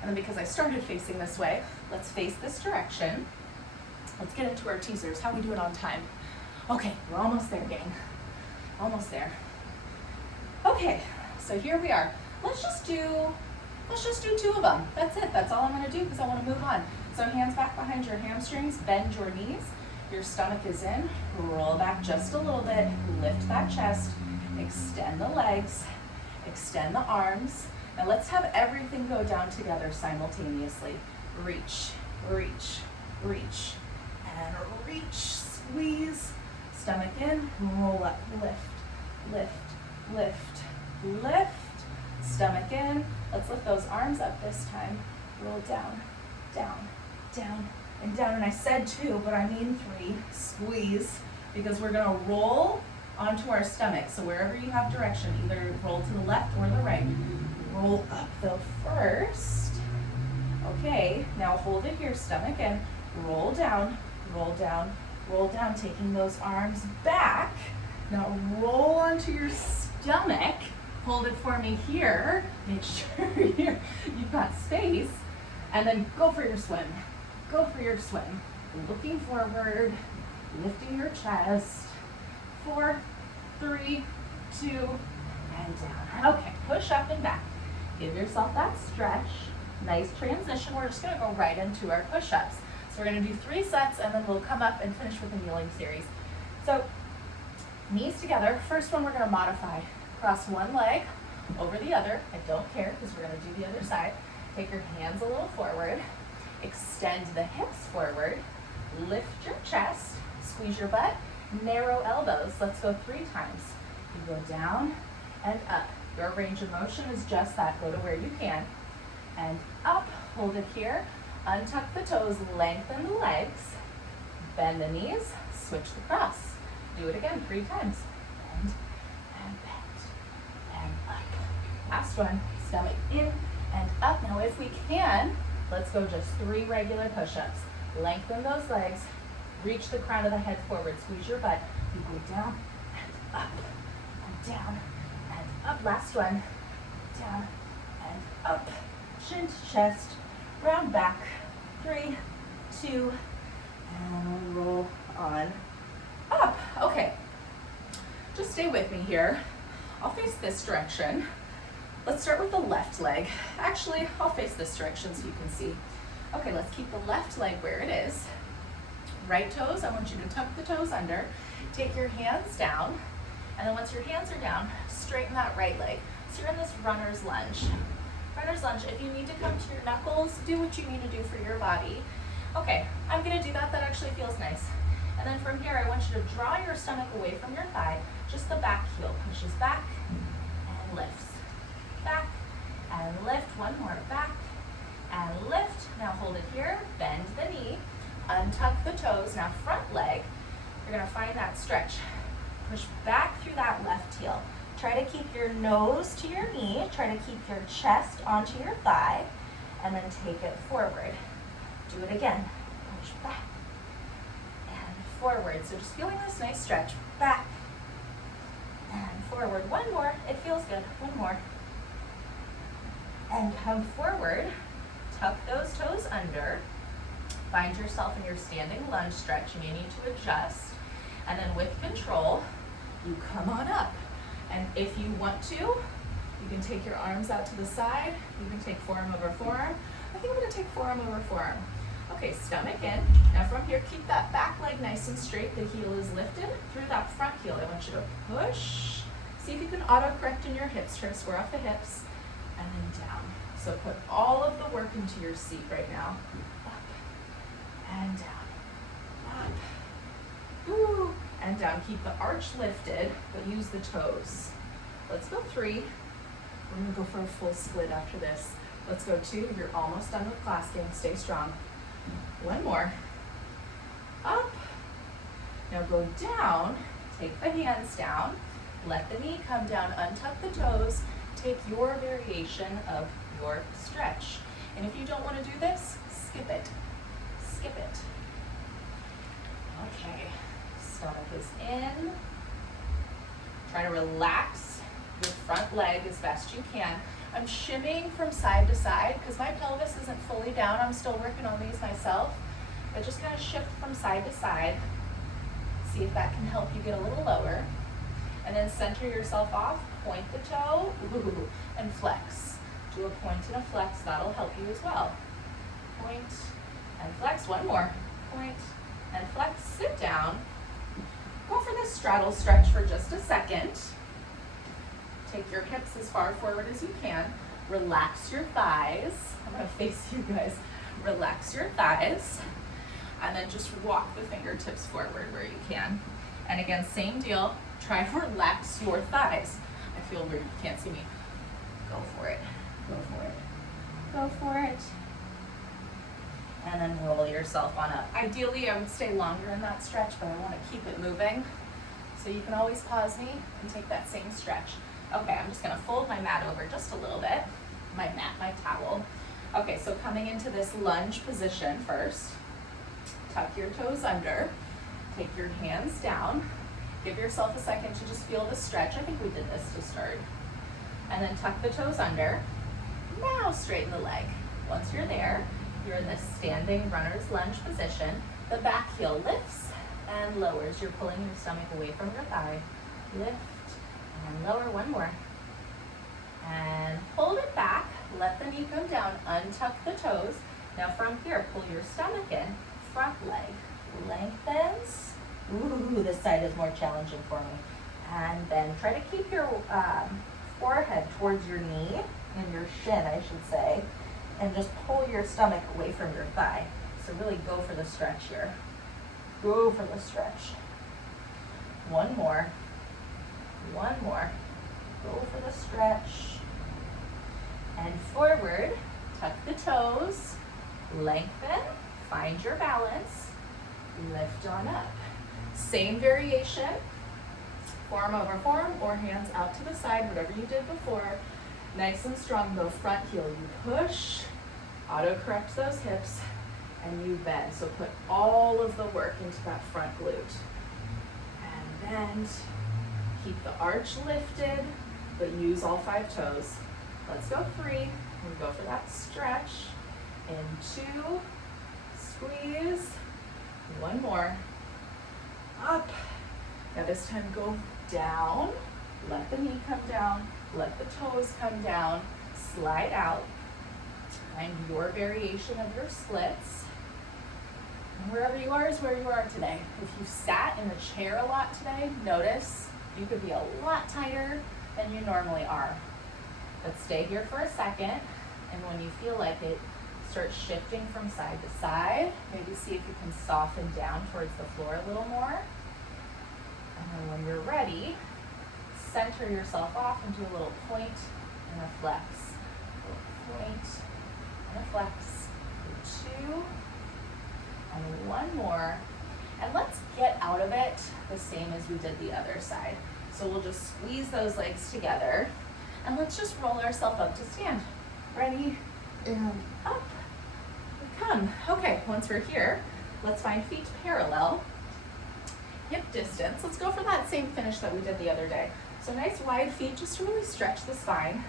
And then because I started facing this way, let's face this direction. Let's get into our teasers. How we doing on time? Okay, we're almost there, gang. Almost there. Okay, so here we are. Let's just do 2 of them. That's it. That's all I'm going to do because I want to move on. So hands back behind your hamstrings. Bend your knees. Your stomach is in. Roll back just a little bit. Lift that chest. Extend the legs. Extend the arms. Now let's have everything go down together simultaneously. Reach, reach, reach, and reach. Squeeze. Stomach in. Roll up. Lift, lift, lift, lift. Stomach in. Let's lift those arms up this time. Roll down, down, down, and down. And I said 2, but I mean 3. Squeeze, because we're gonna roll onto our stomach. So wherever you have direction, either roll to the left or the right. Roll up though first. Okay, now hold it here, stomach in. Roll down, roll down, roll down, taking those arms back. Now roll onto your stomach. Hold it for me here. Make sure you've got space. And then go for your swim. Go for your swim. Looking forward, lifting your chest. 4, 3, 2, and down. Okay, push up and back. Give yourself that stretch. Nice transition. We're just gonna go right into our push-ups. So we're gonna do 3 sets and then we'll come up and finish with a kneeling series. So knees together. First one we're gonna modify. Cross one leg over the other. I don't care because we're going to do the other side. Take your hands a little forward. Extend the hips forward. Lift your chest. Squeeze your butt. Narrow elbows. Let's go 3 times. You go down and up. Your range of motion is just that. Go to where you can. And up. Hold it here. Untuck the toes. Lengthen the legs. Bend the knees. Switch the cross. Do it again 3 times. Bend and bend. Last one, stomach in and up. Now if we can, let's go just 3 regular push-ups. Lengthen those legs, reach the crown of the head forward, squeeze your butt. You go down and up, and down and up. Last one, down and up. Chin to chest, round back. 3, 2, and roll on up. Okay, just stay with me here. I'll face this direction. Let's start with the left leg. Actually, I'll face this direction so you can see. Okay, let's keep the left leg where it is. Right toes, I want you to tuck the toes under. Take your hands down, and then once your hands are down, straighten that right leg. So you're in this runner's lunge. Runner's lunge, if you need to come to your knuckles, do what you need to do for your body. Okay, I'm gonna do that. That actually feels nice. And then from here, I want you to draw your stomach away from your thigh. Just the back heel pushes back and lifts. Back and lift. One more. Back and lift. Now hold it here. Bend the knee. Untuck the toes. Now front leg. You're gonna find that stretch. Push back through that left heel. Try to keep your nose to your knee. Try to keep your chest onto your thigh. And then take it forward. Do it again. Push back and forward. So just feeling this nice stretch. Back and forward. One more. It feels good. One more. And come forward. Tuck those toes under. Find yourself in your standing lunge stretch. You may need to adjust. And then with control, you come on up. And if you want to, you can take your arms out to the side. You can take forearm over forearm. I think I'm going to take forearm over forearm. Okay, stomach in. Now from here, keep that back leg nice and straight. The heel is lifted through that front heel. I want you to push. See if you can auto-correct in your hips. Try to square off the hips. And then down. So put all of the work into your seat right now. Up and down. Up. Ooh. And down. Keep the arch lifted, but use the toes. Let's go 3. We're gonna go for a full split after this. Let's go 2. You're almost done with class game. Stay strong. 1 more. Up. Now go down. Take the hands down. Let the knee come down. Untuck the toes. Take your variation of your stretch. And if you don't want to do this, skip it. Skip it. Okay. Stomach is in. Try to relax your front leg as best you can. I'm shimmying from side to side because my pelvis isn't fully down. I'm still working on these myself. But just kind of shift from side to side. See if that can help you get a little lower. And then center yourself off. Point the toe. Ooh, and flex. Do a point and a flex. That'll help you as well. Point and flex. 1 more. Point and flex. Sit down. Go for the straddle stretch for just a second. Take your hips as far forward as you can. Relax your thighs. I'm going to face you guys. Relax your thighs. And then just walk the fingertips forward where you can. And again, same deal. Try to relax your thighs. I feel weird. You can't see me. Go for it. Go for it. Go for it. And then roll yourself on up. Ideally, I would stay longer in that stretch, but I want to keep it moving. So you can always pause me and take that same stretch. Okay, I'm just going to fold my mat over just a little bit. My mat, my towel. Okay, so coming into this lunge position first. Tuck your toes under. Take your hands down. Give yourself a second to just feel the stretch. I think we did this to start. And then tuck the toes under. Now straighten the leg. Once you're there, you're in this standing runner's lunge position. The back heel lifts and lowers. You're pulling your stomach away from your thigh. Lift and lower. 1 more. And hold it back. Let the knee come down. Untuck the toes. Now from here, pull your stomach in. Front leg lengthens. Ooh, this side is more challenging for me. And then try to keep your forehead towards your knee and your shin, I should say. And just pull your stomach away from your thigh. So really go for the stretch here. Go for the stretch. 1 more. 1 more. Go for the stretch. And forward. Tuck the toes. Lengthen. Find your balance. Lift on up. Same variation. Forearm over forearm or hands out to the side, whatever you did before. Nice and strong, though. Front heel, you push, auto-correct those hips, and you bend. So put all of the work into that front glute. And bend. Keep the arch lifted, but use all 5 toes. Let's go 3. We go for that stretch. In 2, squeeze. 1 more. Up. Now this time go down. Let the knee come down, let the toes come down, slide out. Find your variation of your splits. And wherever you are is where you are today. If you've sat in the chair a lot today, notice you could be a lot tighter than you normally are. But stay here for a second, and when you feel like it, start shifting from side to side. Maybe see if you can soften down towards the floor a little more. And then when you're ready, center yourself off into a little point and a flex. A little point and a flex. 2, and 1 more. And let's get out of it the same as we did the other side. So we'll just squeeze those legs together, and let's just roll ourselves up to stand. Ready? And up. We come. Okay, once we're here, let's find feet parallel. Hip distance. Let's go for that same finish that we did the other day. So nice wide feet just to really stretch the spine.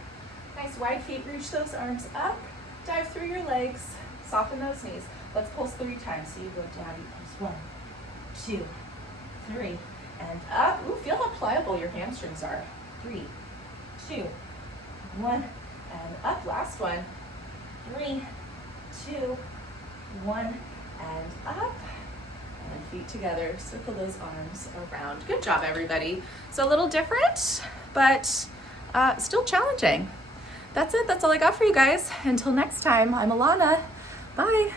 Nice wide feet, reach those arms up, dive through your legs, soften those knees. Let's pulse 3 times. So you go down, you pulse 1, 2, 3, and up. Ooh, feel how pliable your hamstrings are. 3, 2, 1, and up. Last one. 3, 2, 1, and up. And feet together, circle those arms around. Good job, everybody. So a little different, but still challenging. That's it. That's all I got for you guys. Until next time, I'm Alana. Bye.